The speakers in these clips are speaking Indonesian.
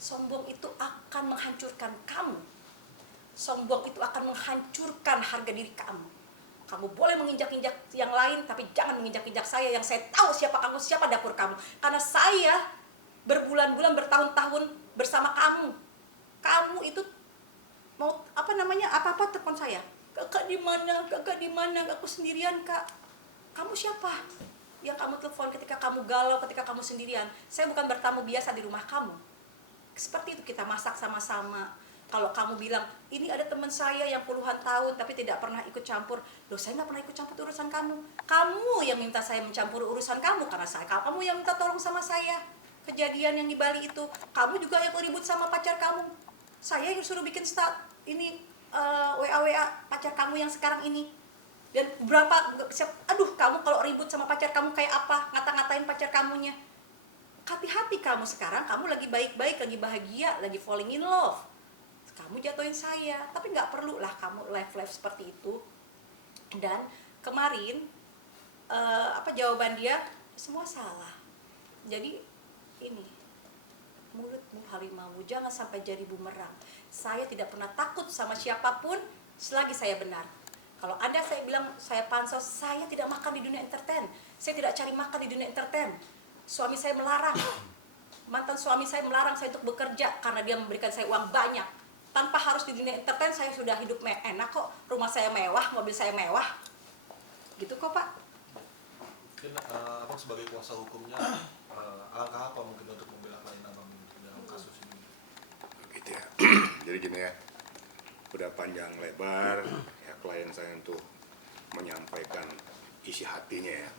Sombong itu akan menghancurkan kamu. Sombong itu akan menghancurkan harga diri kamu. Kamu boleh menginjak-injak yang lain, tapi jangan menginjak-injak saya yang saya tahu siapa kamu, siapa dapur kamu. Karena saya berbulan-bulan, bertahun-tahun bersama kamu. Kamu itu mau apa-apa telepon saya. Kakak di mana? Kakak di mana? Aku sendirian, Kak. Kamu siapa? Yang kamu telepon ketika kamu galau, ketika kamu sendirian. Saya bukan bertamu biasa di rumah kamu. Seperti itu kita masak sama-sama. Kalau kamu bilang, ini ada teman saya yang puluhan tahun tapi tidak pernah ikut campur. Loh, saya nggak pernah ikut campur urusan kamu. Kamu yang minta saya mencampur urusan kamu, karena kamu yang minta tolong sama saya. Kejadian yang di Bali itu, kamu juga yang ribut sama pacar kamu. Saya yang suruh bikin WA pacar kamu yang sekarang ini. Dan kamu kalau ribut sama pacar kamu kayak apa, ngata-ngatain pacar kamunya. Hati-hati kamu sekarang, kamu lagi baik-baik, lagi bahagia, lagi falling in love. Kamu jatuhin saya, tapi nggak perlu lah kamu live seperti itu. Dan kemarin jawaban dia semua salah. Jadi ini, mulutmu harimau, jangan sampai jadi bumerang. Saya tidak pernah takut sama siapapun selagi saya benar. Kalau saya bilang saya pansos, saya tidak makan di dunia entertain. Saya tidak cari makan di dunia entertain. Suami saya melarang, mantan suami saya melarang saya untuk bekerja karena dia memberikan saya uang banyak. Tanpa harus di dunia entertain, saya sudah hidup enak kok. Rumah saya mewah, mobil saya mewah. Gitu kok, Pak. Mungkin Abang sebagai kuasa hukumnya, alangkah apa mungkin untuk membela klien Abang dalam kasus ini? Gitu ya. Jadi gini ya, udah panjang lebar ya klien saya untuk menyampaikan isi hatinya ya.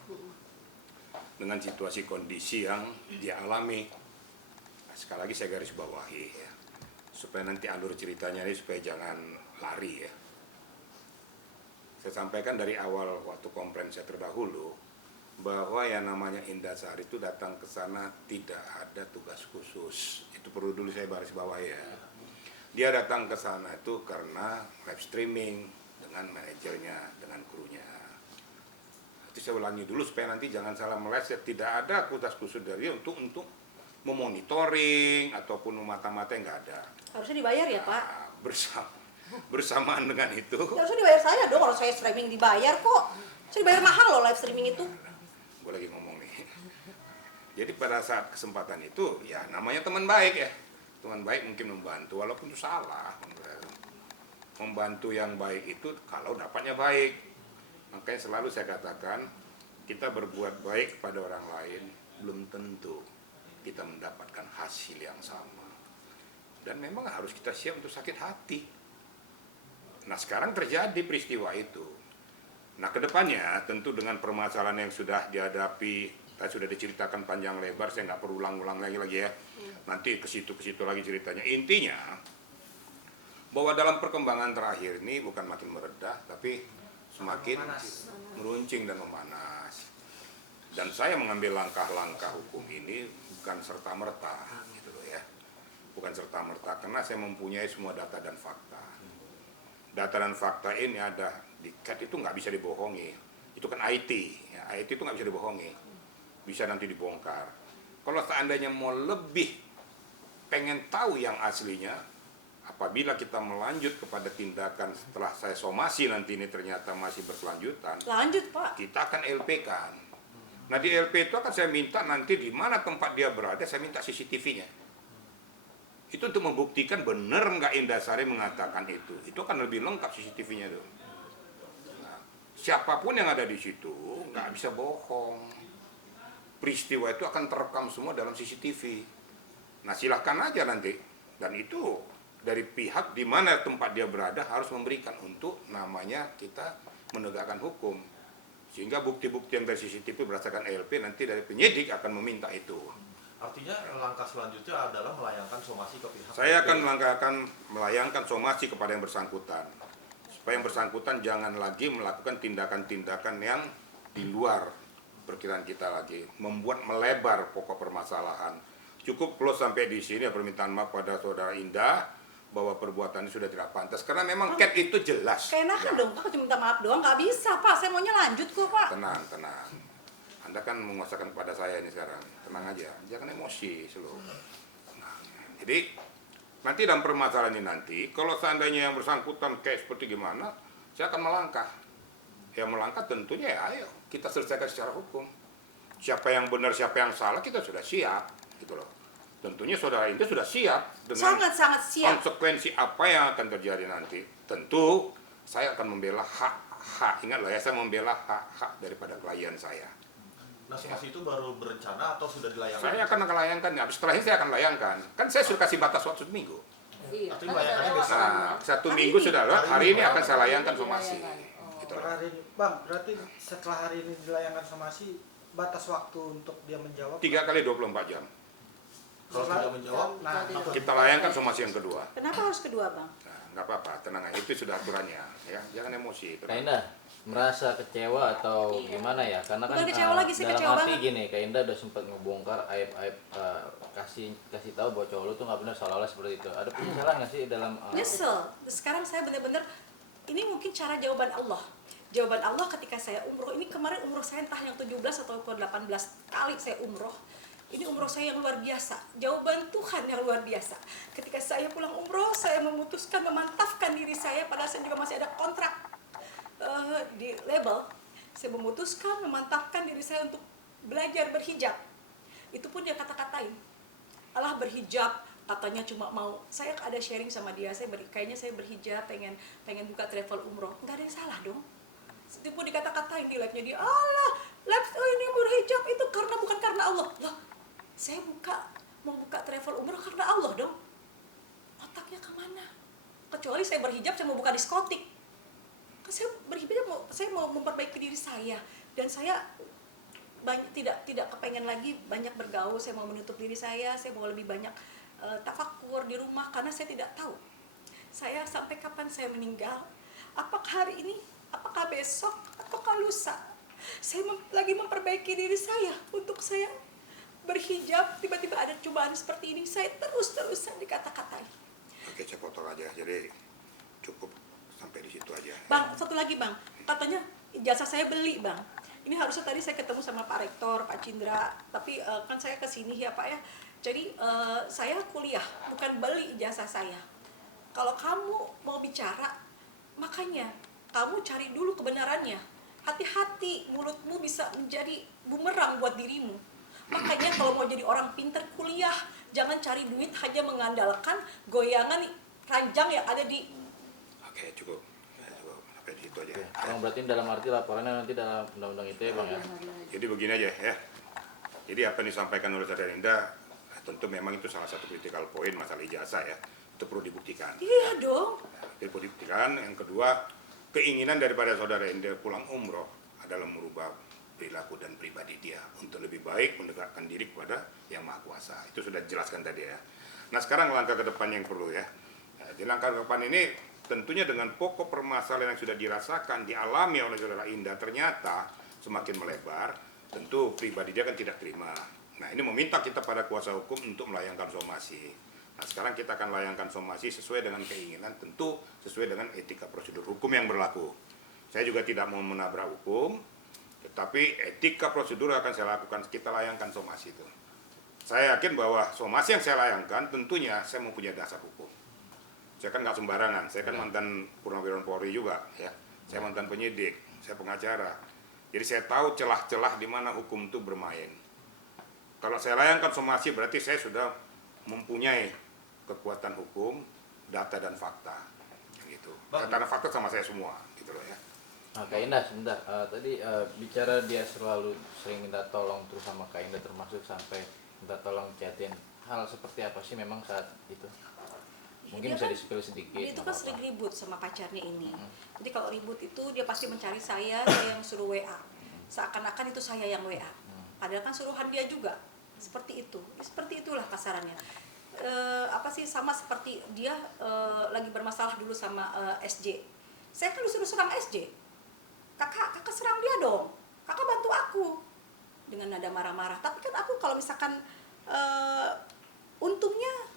Dengan situasi kondisi yang dia alami. Nah, sekali lagi saya garis bawahi ya. Supaya nanti alur ceritanya ini supaya jangan lari ya. Saya sampaikan dari awal waktu komplain saya terdahulu bahwa yang namanya Indasari itu datang ke sana tidak ada tugas khusus. Itu perlu dulu saya garis bawah ya. Dia datang ke sana itu karena live streaming dengan manajernya, dengan krunya. Itu saya ulangi dulu supaya nanti jangan salah meleset. Tidak ada tugas khusus dari dia untuk memonitoring ataupun memata-mata, nggak ada. Harusnya dibayar ya, Pak? Bersamaan dengan itu. Harusnya dibayar saya dong, kalau saya streaming dibayar kok. Saya dibayar mahal loh live streaming itu. Gue lagi ngomong nih. Jadi pada saat kesempatan itu, ya namanya teman baik ya. Teman baik mungkin membantu, walaupun itu salah. Membantu yang baik itu kalau dapatnya baik. Makanya selalu saya katakan, kita berbuat baik kepada orang lain, belum tentu kita mendapatkan hasil yang sama. Dan memang harus kita siap untuk sakit hati. Nah sekarang terjadi peristiwa itu. Nah kedepannya tentu dengan permasalahan yang sudah dihadapi, sudah diceritakan panjang lebar, saya nggak perlu ulang-ulang lagi ya. Nanti ke situ lagi ceritanya. Intinya bahwa dalam perkembangan terakhir ini bukan makin meredah, tapi semakin meruncing dan memanas. Dan saya mengambil langkah-langkah hukum ini bukan serta-merta, gitu loh ya. Bukan serta-merta, karena saya mempunyai semua data dan fakta. Data dan fakta ini ada di CAT itu nggak bisa dibohongi. Itu kan IT, ya. IT itu nggak bisa dibohongi. Bisa nanti dibongkar. Kalau seandainya mau lebih pengen tahu yang aslinya, apabila kita melanjut kepada tindakan setelah saya somasi nanti ini ternyata masih berkelanjutan. Lanjut, Pak. Kita akan LP kan. Nah di LP itu akan saya minta nanti di mana tempat dia berada, saya minta CCTV-nya. Itu untuk membuktikan benar nggak Indasari mengatakan itu. Itu akan lebih lengkap CCTV-nya tuh. Nah, siapapun yang ada di situ nggak bisa bohong. Peristiwa itu akan terekam semua dalam CCTV. Nah silahkan aja nanti. Dan itu dari pihak di mana tempat dia berada harus memberikan untuk namanya kita menegakkan hukum. Sehingga bukti-bukti yang dari CCTV berdasarkan LP nanti dari penyidik akan meminta itu. Artinya langkah selanjutnya adalah melayangkan somasi ke pihak. Saya akan melayangkan somasi kepada yang bersangkutan. Supaya yang bersangkutan jangan lagi melakukan tindakan-tindakan yang di luar perkiraan kita lagi. Membuat melebar pokok permasalahan. Cukup close sampai di sini, permintaan maaf pada saudara Indah bahwa perbuatan ini sudah tidak pantas. Karena memang CAT itu jelas. Keenakan dong, Pak, cuma minta maaf doang, nggak bisa, Pak. Saya maunya lanjut kok, Pak. Tenang. Anda kan menguasakan kepada saya ini sekarang. Tenang aja, jangan emosi seluruh. Tenang. Jadi nanti dalam permasalahan ini nanti, kalau seandainya yang bersangkutan kayak seperti gimana, saya akan melangkah. Yang melangkah tentunya ya ayo kita selesaikan secara hukum. Siapa yang benar, siapa yang salah, kita sudah siap, gitu loh. Tentunya saudara Indah sudah siap dengan Sangat-sangat siap. konsekuensi apa yang akan terjadi nanti. Tentu saya akan membela hak-hak, ingatlah ya, saya membela hak-hak daripada klien saya. Nah, somasi itu baru berencana atau sudah dilayangkan? Saya akan melayangkan, habis setelah ini saya akan layangkan. Kan saya sudah kasih batas waktu seminggu. Iya, Artinya kan melayankannya udah lewat besok. kan, Nah, Bang? 1 Hari minggu ini. sudah lewat, hari ini akan saya layangkan Dilayangkan. somasi. Oh. Gitu Per loh. hari ini, Bang, berarti setelah hari ini dilayangkan somasi, batas waktu untuk dia menjawab 3 kali 24 jam. Kalau tidak menjawab, nah, Tidak. Kita layangkan somasi yang kedua. Kenapa harus kedua, Bang? Nah, nggak apa-apa, tenang aja, itu sudah aturannya. Ya, jangan emosi. Kak Indah merasa kecewa atau gimana ya? Karena kan Bukan kecewa lagi sih, dalam kecewa arti banget. gini, Kak Indah udah sempat ngebongkar aib-aib, kasih tahu bahwa cowok lu tuh nggak benar, seolah-olah seperti itu. Ada penyesalan nggak sih dalam Nyesel. Sekarang saya benar-benar, ini mungkin cara jawaban Allah. Jawaban Allah ketika saya umroh, ini kemarin umroh saya entah yang 17 atau 18 kali saya umroh. Ini umroh saya yang luar biasa. Jawaban Tuhan yang luar biasa. Ketika saya pulang umroh, saya memutuskan memantapkan diri saya, padahal saya juga masih ada kontrak di label. Saya memutuskan memantapkan diri saya untuk belajar berhijab. Itu pun dia kata-katain. Allah berhijab, katanya cuma mau, saya ada sharing sama dia, kayaknya saya berhijab, pengen buka travel umroh. Nggak ada yang salah dong. Itu pun dikata-katain di live-nya dia, Allah, ini berhijab itu bukan karena Allah. Loh, saya mau buka travel umroh karena Allah dong. Otaknya kemana? Kecuali saya berhijab, saya mau buka diskotik. Kan saya berhijab, saya mau memperbaiki diri saya. Dan saya tidak kepengen lagi banyak bergaul, saya mau menutup diri saya mau lebih banyak tafakur di rumah, karena saya tidak tahu saya sampai kapan saya meninggal, apakah hari ini, apakah besok, apakah lusa. Saya lagi memperbaiki diri saya untuk saya berhijab, tiba-tiba ada cobaan seperti ini, saya terus-terusan dikata-katain. Oke, saya potong aja, jadi cukup sampai di situ aja. Bang, satu lagi Bang, katanya ijazah saya beli Bang. Ini harusnya tadi saya ketemu sama Pak Rektor, Pak Cindra, tapi kan saya kesini ya Pak ya. Jadi saya kuliah, bukan beli ijazah saya. Kalau kamu mau bicara, makanya kamu cari dulu kebenarannya. Hati-hati, mulutmu bisa menjadi bumerang buat dirimu. Makanya kalau mau jadi orang pinter kuliah, jangan cari duit hanya mengandalkan goyangan ranjang yang ada di... Oke, cukup. Sampai di situ aja. Bang, berarti dalam arti laporannya nanti dalam undang-undang itu ya Bang ya? Jadi begini aja ya. Jadi apa yang disampaikan oleh Saudara Indah, tentu memang itu salah satu critical point masalah ijazah ya. Itu perlu dibuktikan. Iya dong. Itu perlu dibuktikan. Yang kedua, keinginan daripada Saudara Indah pulang umroh adalah merubah perilaku dan pribadi dia untuk lebih baik mendekatkan diri kepada Yang Maha Kuasa. Itu sudah dijelaskan tadi ya. Nah sekarang langkah ke depan yang perlu ya. Di langkah ke depan ini tentunya dengan pokok permasalahan yang sudah dirasakan, dialami oleh Saudara Indah, ternyata semakin melebar, tentu pribadi dia kan tidak terima. Nah ini meminta kita pada kuasa hukum untuk melayangkan somasi. Nah sekarang kita akan layangkan somasi sesuai dengan keinginan, tentu sesuai dengan etika prosedur hukum yang berlaku. Saya juga tidak mau menabrak hukum, tetapi etika prosedur akan saya lakukan, kita layangkan somasi itu. Saya yakin bahwa somasi yang saya layangkan tentunya saya mempunyai dasar hukum. Saya kan nggak sembarangan, saya kan mantan Purnawirawan Polri juga, ya. Saya mantan penyidik, saya pengacara. Jadi saya tahu celah-celah di mana hukum itu bermain. Kalau saya layangkan somasi berarti saya sudah mempunyai kekuatan hukum, data dan fakta, gitu. Data dan fakta sama saya semua, gitu loh ya. Nah, Kak Indah sebentar, tadi bicara dia selalu sering minta tolong terus sama Kak Indah, termasuk sampai minta tolong chatin. Hal seperti apa sih memang saat itu? Mungkin Dia bisa kan- di-spill sedikit. Dia itu nggak kan apa-apa. sering ribut sama pacarnya ini. Jadi kalau ribut itu dia pasti mencari saya yang suruh WA. Seakan-akan itu saya yang WA. Padahal kan suruhan dia juga. Seperti itu. Seperti itulah kasarannya. Apa sih, sama seperti dia lagi bermasalah dulu sama SJ. Saya kan disuruh serang SJ. Kakak serang dia dong. Kakak bantu aku. Dengan nada marah-marah. Tapi kan aku kalau misalkan untungnya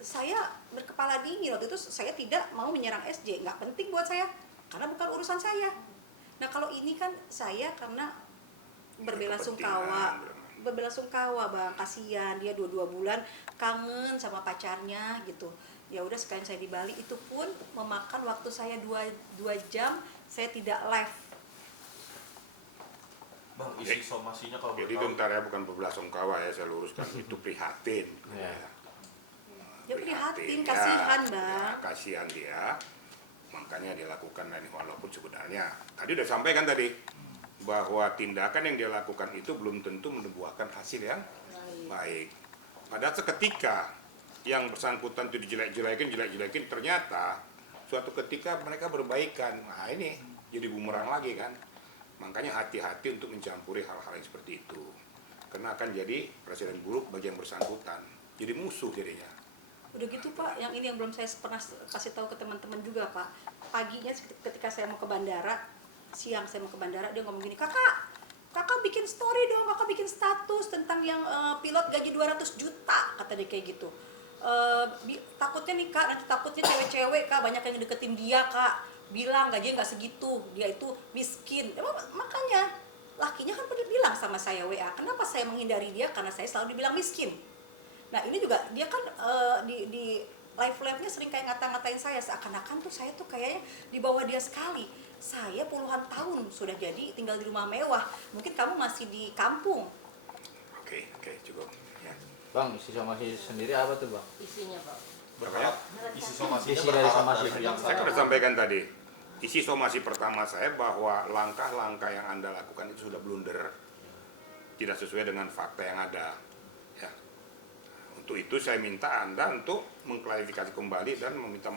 saya berkepala dingin, waktu itu saya tidak mau menyerang SJ, nggak penting buat saya karena bukan urusan saya. Nah kalau ini kan saya karena berbela sungkawa, berbelasungkawa bang, kasihan dia 2 bulan kangen sama pacarnya gitu. Ya udah sekalian saya di Bali, itu pun memakan waktu saya 2 jam, saya tidak live. Bang, isi somasinya kalau Jadi itu boleh tahu. ntar ya bukan berbelasungkawa ya, saya luruskan itu prihatin. Ya. Ya prihatin, Ya, kasihan ya, bang. kasihan dia, makanya dia lakukan ini walaupun sebenarnya tadi udah sampaikan tadi bahwa tindakan yang dia lakukan itu belum tentu membuahkan hasil yang baik. Padahal seketika yang bersangkutan itu dijelek-jelekin, ternyata suatu ketika mereka berbaikan. Nah ini jadi bumerang lagi kan. Makanya hati-hati untuk mencampuri hal-hal yang seperti itu. Karena akan jadi presiden buruk bagi yang bersangkutan. Jadi musuh jadinya. Udah gitu Pak, yang ini yang belum saya pernah kasih tahu ke teman-teman juga Pak. Paginya ketika saya mau ke bandara, siang saya mau ke bandara, dia ngomong gini, kakak bikin story dong, kakak bikin status tentang yang pilot gaji 200 juta, kata dia kayak gitu. Takutnya nih kak, nanti takutnya cewek-cewek kak, banyak yang deketin dia kak, bilang gajinya nggak segitu, dia itu miskin. Makanya lakinya kan pernah bilang sama saya WA, kenapa saya menghindari dia, karena saya selalu dibilang miskin. Nah ini juga dia kan di live-nya sering kayak ngata-ngatain saya, seakan-akan tuh saya tuh kayaknya di bawah dia sekali. Saya puluhan tahun sudah jadi tinggal di rumah mewah, mungkin kamu masih di kampung. Oke, cukup. Ya. Bang, isi somasi sendiri apa tuh bang? Isinya Pak. Berharap isi somasinya Isi dari berharap somasi. dari yang Saya sudah sampaikan tadi. Isi somasi pertama saya bahwa langkah-langkah yang Anda lakukan itu sudah blunder. Tidak sesuai dengan fakta yang ada. Ya. Untuk itu saya minta Anda untuk mengklarifikasi kembali dan meminta